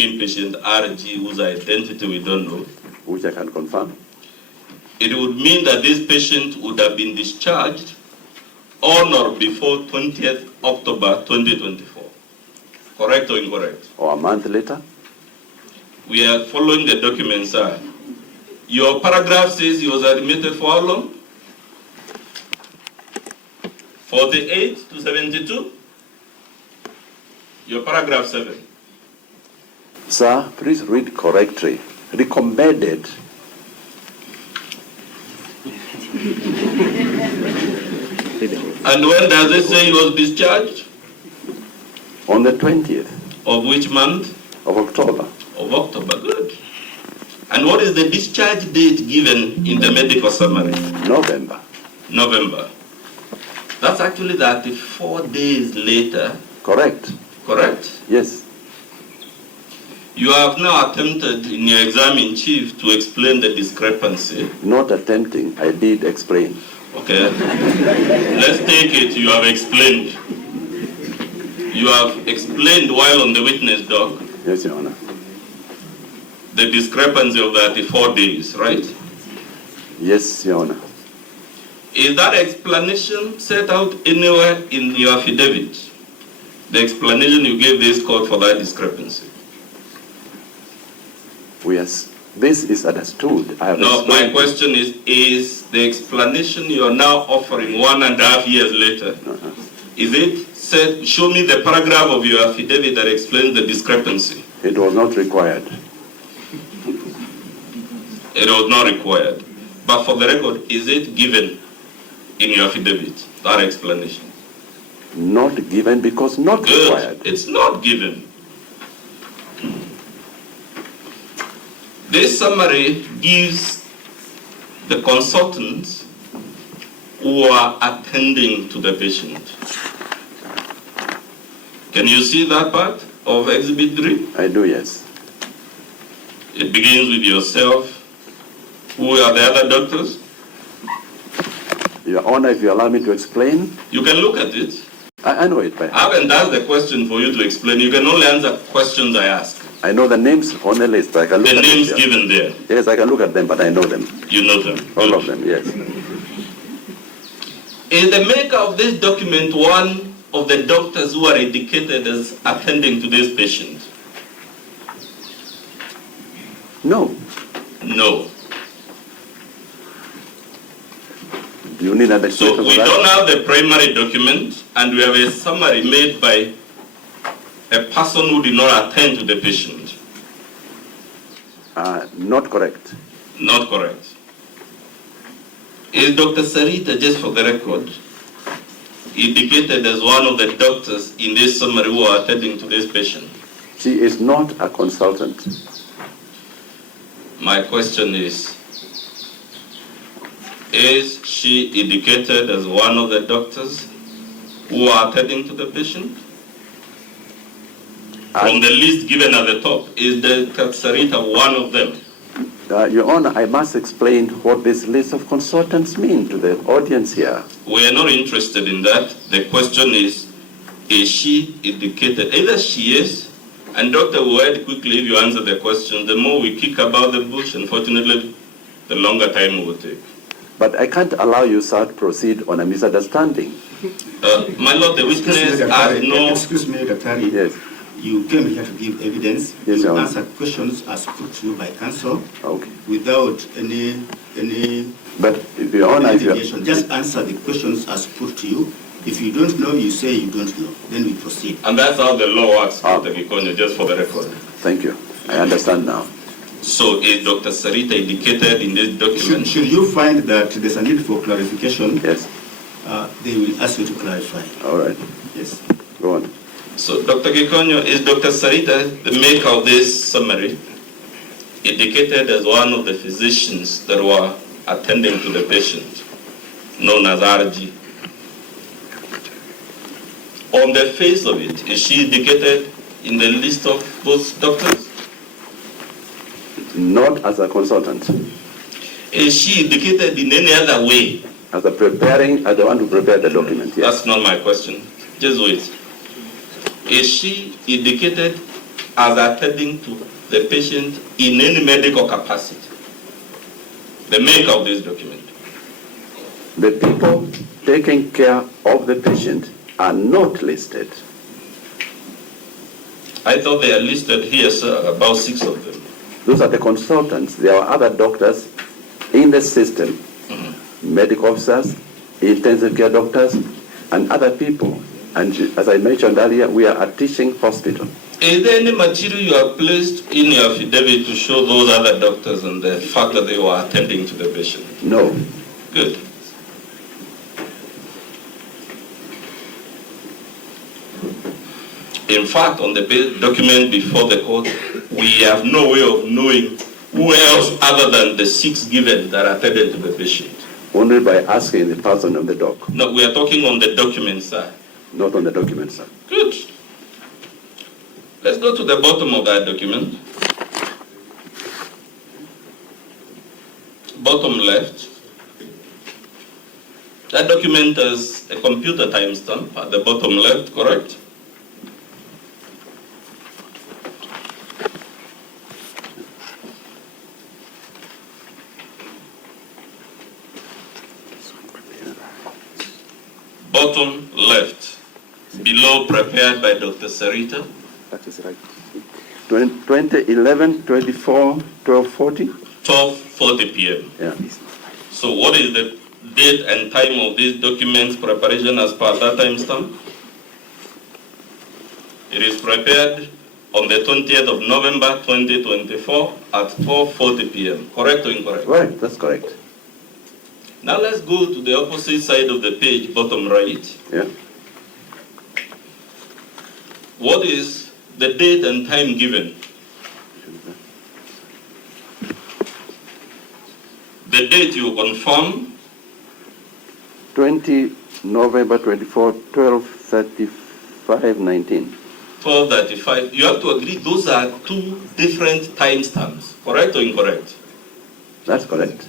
Patient RG, whose identity we don't know, which I can confirm. It would mean that this patient would have been discharged on or before 20th October 2024. Correct or incorrect? Or a month later. We are following the documents, sir. Your paragraph says he was admitted for how long? 48 to 72? Your paragraph 7. Sir, please read correctly. Recommended. And when does it say he was discharged? On the 20th. Of which month? Of October. Of October, good. And what is the discharge date given in the medical summary? November. November. That's actually 34 days later. Correct. Correct? Yes. You have now attempted in your exam in chief to explain the discrepancy. Not attempting, I did explain. Okay. Let's take it you have explained. You have explained while on the witness dock. Yes, Your Honor. The discrepancy of 34 days, right? Yes, Your Honor. Is that explanation set out anywhere in your affidavit? The explanation you gave this court for that discrepancy? Yes, this is understood. I have no, my question is the explanation you are now offering 1.5 years later, is it said, show me the paragraph of your affidavit that explains the discrepancy? It was not required. It was not required. But for the record, is it given in your affidavit, that explanation? Not given because not Good. required. It's not given. This summary gives the consultants who are attending to the patient. Can you see that part of Exhibit 3? I do, yes. It begins with yourself. Who are the other doctors? Your Honor, if you allow me to explain. You can look at it. I know it. I haven't asked the question for you to explain. You can only answer questions I ask. I know the names on the list, but I can look at them. The names given there. Yes, I can look at them, but I know them. You know them? All of them, yes. Is the maker of this document one of the doctors who are indicated as attending to this patient? No. No. Do you need an explanation So we don't have the primary document, and we have a summary made by a person who did not attend to the patient. Not correct. Not correct. Is Dr. Sarita, just for the record, indicated as one of the doctors in this summary who are attending to this patient? She is not a consultant. My question is she indicated as one of the doctors who are attending to the patient? From the list given at the top, is Dr. Sarita one of them? Your Honor, I must explain what this list of consultants mean to the audience here. We are not interested in that. The question is she indicated? Either she is, and Doctor will add quickly if you answer the question. The more we kick about the bush, unfortunately, the longer time it will take. But I can't allow you, sir, to proceed on a misunderstanding. My Lord, the witness has no... Excuse me, Daktari. Yes. You came here to give evidence. Yes, you answered questions as put to you by counsel. Okay. Without any But if Your Honor, just answer the questions as put to you. If you don't know, you say you don't know. Then we proceed. And that's how the law works, Dr. Gikonyo, just for the record. Thank you. I understand now. So is Dr. Sarita indicated in this document? Should you find that there's a need for clarification, yes, they will ask you to clarify. All right. Yes. Go on. So Dr. Gikonyo, is Dr. Sarita, the maker of this summary, indicated as one of the physicians that were attending to the patient, known as RG? On the face of it, is she indicated in the list of those doctors? Not as a consultant. Is she indicated in any other way? As the one who prepared the document, yes. That's not my question. Just wait. Is she indicated as attending to the patient in any medical capacity. The maker of this document. The people taking care of the patient are not listed. I thought they are listed here, sir, about 6 of them. Those are the consultants. There are other doctors in the system, medical officers, intensive care doctors, and other people. And as I mentioned earlier, we are a teaching hospital. Is there any material you have placed in your affidavit to show those other doctors and the fact that they were attending to the patient? No. Good. In fact, on the document before the court, we have no way of knowing who else other than the 6 given that attended to the patient. Only by asking the person on the doc. No, we are talking on the document, sir. Not on the document, sir. Good. Let's go to the bottom of that document. Bottom left. That document has a computer timestamp at the bottom left, correct? Bottom left, below prepared by Dr. Sarita. That is right. 2011, 24, 12:40? 12:40 p.m. Yeah. So what is the date and time of this document's preparation as per that timestamp? It is prepared on the 20th of November 2024 at 12:40 p.m. Correct or incorrect? Right, that's correct. Now let's go to the opposite side of the page, bottom right. Yeah. What is the date and time given? The date you confirm? 20 November 24, 12:35, 19. 12:35. You have to agree those are 2 different timestamps. Correct or incorrect? That's correct.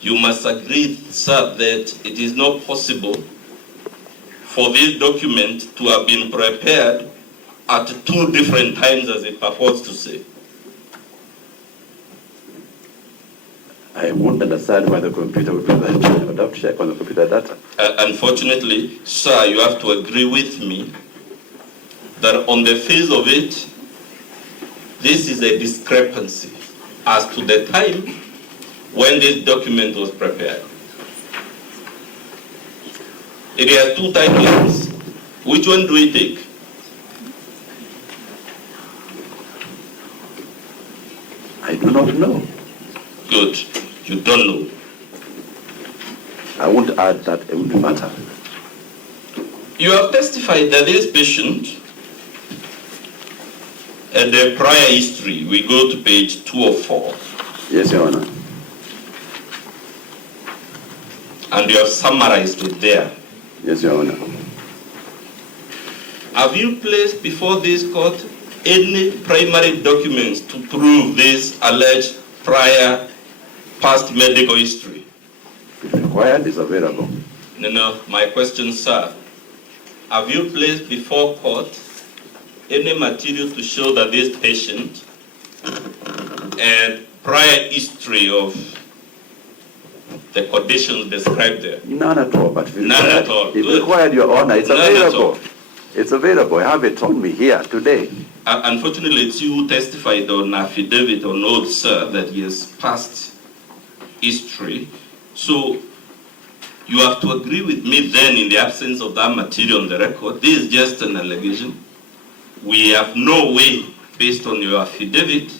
You must agree, sir, that it is not possible for this document to have been prepared at 2 different times as it purports to say. I won't understand why the computer would do that. I would have to check on the computer data. Unfortunately, sir, you have to agree with me that on the face of it, this is a discrepancy as to the time when this document was prepared. It has 2 timelines. Which one do we take? I do not know. Good. You don't know. I won't add that it would matter. You have testified that this patient and the prior history, we go to page 204. Yes, Your Honor. And you have summarized it there. Yes, Your Honor. Have you placed before this court any primary documents to prove this alleged prior past medical history? If required, is available. No, my question, sir. Have you placed before court any material to show that this patient and prior history of the conditions described there? None at all, but if None at all. If Good. required, Your Honor, it's None at available. all. It's available. I have it on me here today. Unfortunately, it's you who testified on affidavit on oath, sir, that he has past history. So you have to agree with me then, in the absence of that material on the record, this is just an allegation. We have no way, based on your affidavit,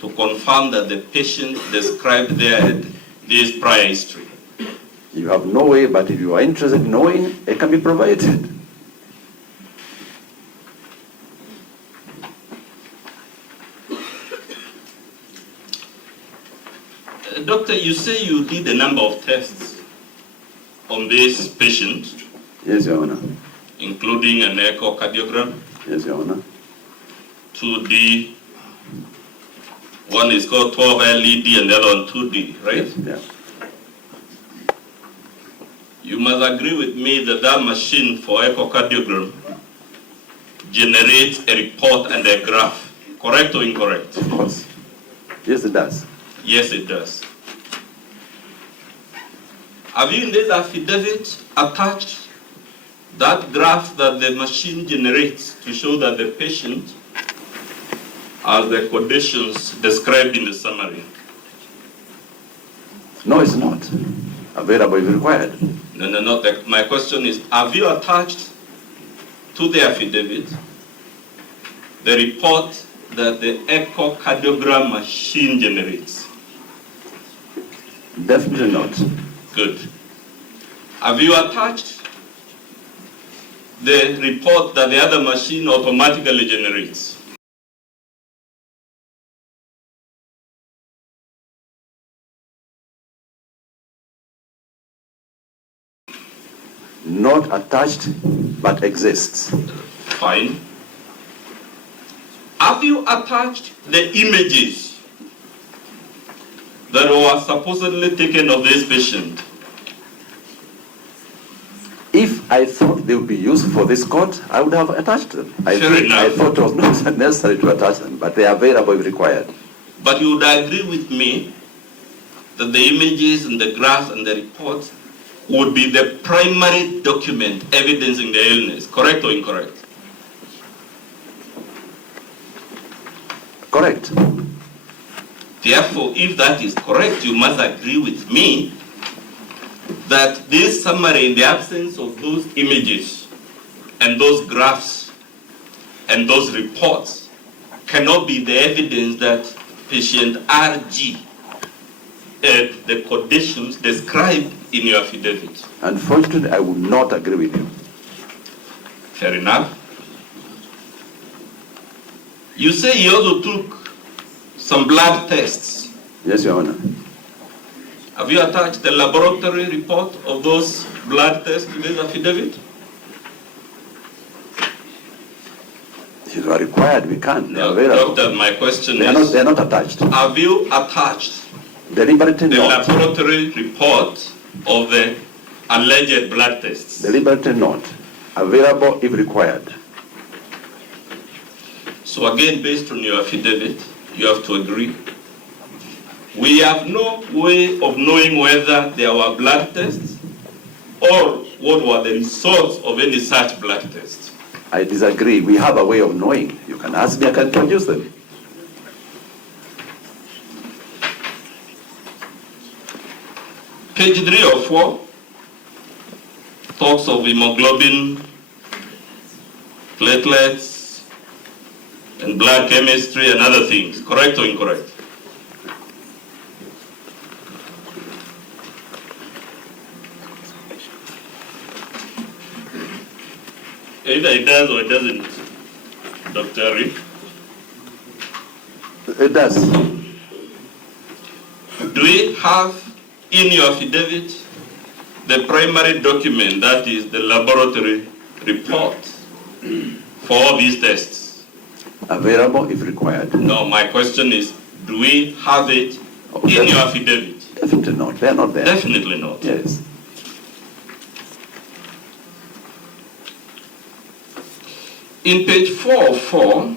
to confirm that the patient described there had this prior history. You have no way, but if you are interested in knowing, it can be provided. Doctor, you say you did a number of tests on this patient, Yes, Your Honor. including an echocardiogram, Yes, Your Honor. 2D, one is called 12 LED and the other one 2D, right? Yeah. You must agree with me that that machine for echocardiogram generates a report and a graph. Correct or incorrect? Of course. Yes, it does. Yes, it does. Have you in this affidavit attached that graph that the machine generates to show that the patient has the conditions described in the summary? No, it's not. Available if required. No. My question is, have you attached to the affidavit the report that the echocardiogram machine generates? Definitely not. Good. Have you attached the report that the other machine automatically generates? Not attached, but exists. Fine. Have you attached the images that were supposedly taken of this patient? If I thought they would be useful for this court, I would have attached them. I enough. thought it was not necessary to attach them, but they are available if required. But you would agree with me that the images and the graphs and the reports would be the primary document evidencing the illness. Correct or incorrect? Correct. Therefore, if that is correct, you must agree with me that this summary, in the absence of those images and those graphs and those reports, cannot be the evidence that patient RG had the conditions described in your affidavit. Unfortunately, I would not agree with you. Fair enough. You say you also took some blood tests. Yes, Your Honor. Have you attached the laboratory report of those blood tests to this affidavit? If you are required, we can. They are No, available. Doctor, my question They is, are not attached. have you attached Deliberately the not. laboratory report of the alleged blood tests? Deliberately not. Available if required. So again, based on your affidavit, you have to agree. We have no way of knowing whether there were blood tests or what were the results of any such blood tests. I disagree. We have a way of knowing. You can ask me, I can produce them. Page 3 or 4 talks of hemoglobin, platelets, and blood chemistry and other things. Correct or incorrect? Either it does or it doesn't, Daktari. It does. Do we have in your affidavit the primary document, that is the laboratory report for all these tests? Available if required. No, my question is, do we have it in your affidavit? Definitely not. They are not there. Definitely not. Yes. In page 404,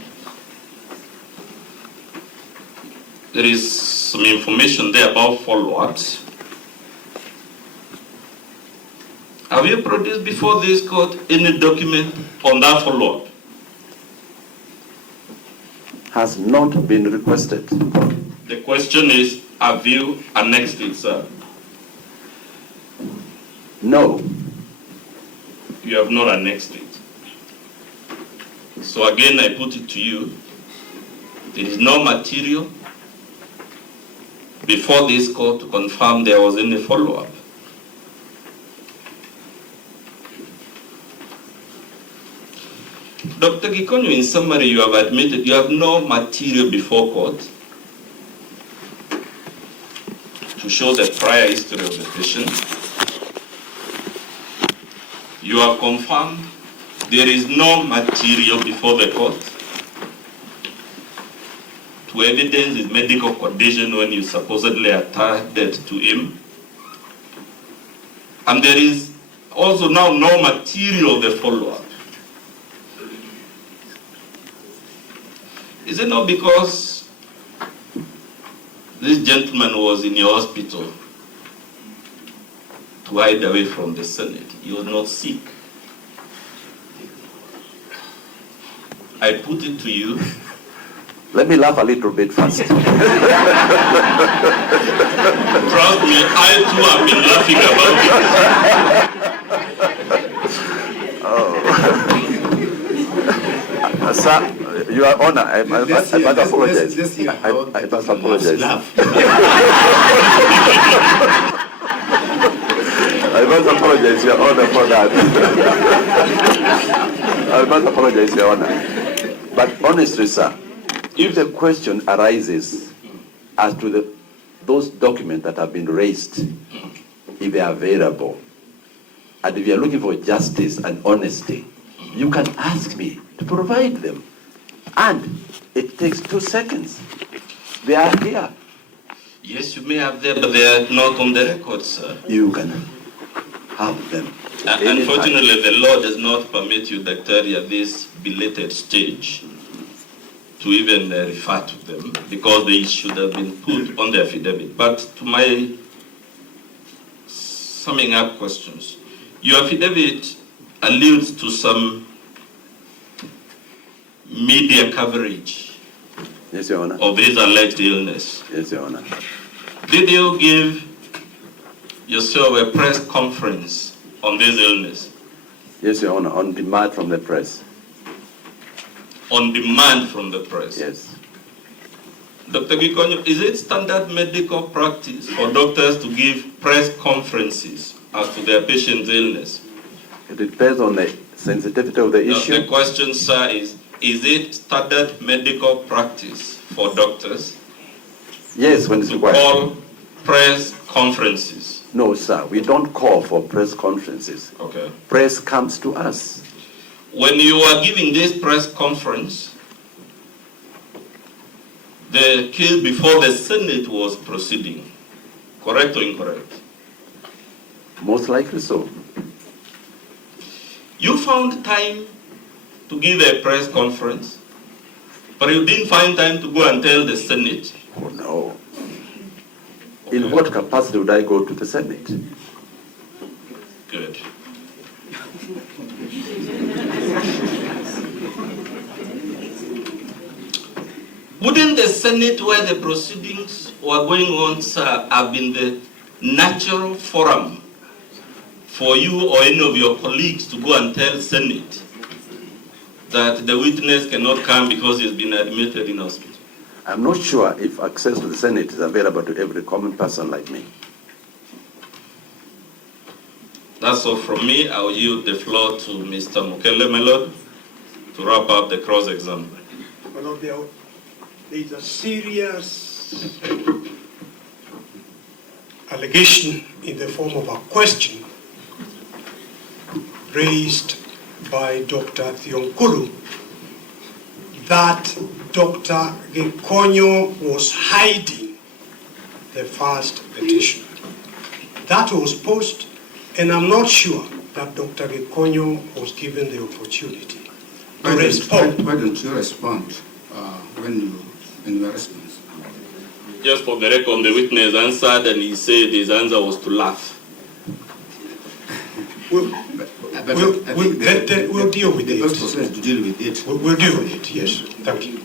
there is some information there about follow-ups. Have you produced before this court any document on that follow-up? Has not been requested. The question is, have you annexed it, sir? No. You have not annexed it. So again, I put it to you, there is no material before this court to confirm there was any follow-up. Dr. Gikonyo, in summary, you have admitted you have no material before court to show the prior history of the patient. You have confirmed there is no material before the court to evidence his medical condition when you supposedly attended to him. And there is also now no material of the follow-up. Is it not because this gentleman was in your hospital to hide away from the Senate? He was not sick. I put it to you. Let me laugh a little bit first. Trust me, I too have been laughing about it. Sir, Your Honor, I must apologize. Let's hear how I must apologize. laugh. I must apologize, Your Honor, for that. I must apologize, Your Honor. But honestly, sir, if the question arises as to those documents that have been raised, if they are available, and if you are looking for justice and honesty, you can ask me to provide them. And it takes 2 seconds. They are here. Yes, you may have them, but they are not on the record, sir. You can have them. Unfortunately, the law does not permit you, Daktari, at this belated stage, to even refer to them, because they should have been put on the affidavit. But to my summing up questions, your affidavit alludes to some media coverage Yes, Your Honor. of this alleged illness. Yes, Your Honor. Did you give yourself a press conference on this illness? Yes, Your Honor, on demand from the press. On demand from the press? Yes. Dr. Gikonyo, is it standard medical practice for doctors to give press conferences as to their patient's illness? It depends on the sensitivity of the issue. The question, sir, is it standard medical practice for doctors Yes, when it's to required. call press conferences? No, sir, we don't call for press conferences. Okay. Press comes to us. When you were giving this press conference, the case before the Senate was proceeding, correct or incorrect? Most likely so. You found time to give a press conference, but you didn't find time to go and tell the Senate. Oh, no. In what capacity would I go to the Senate? Good. Wouldn't the Senate, where the proceedings were going on, sir, have been the natural forum for you or any of your colleagues to go and tell Senate that the witness cannot come because he's been admitted in hospital? I'm not sure if access to the Senate is available to every common person like me. That's all from me. I will yield the floor to Mr. Mukele Melod to wrap up the cross-exam. Well, there is a serious allegation in the form of a question raised by Dr. Thionkulu that Dr. Gikonyo was hiding the first petition. That was posed, and I'm not sure that Dr. Gikonyo was given the opportunity to respond. Why don't you respond in your response? Just for the record, the witness answered and he said his answer was to laugh. We'll deal with the it. first process to deal with it. We'll deal with it, yes. Thank you.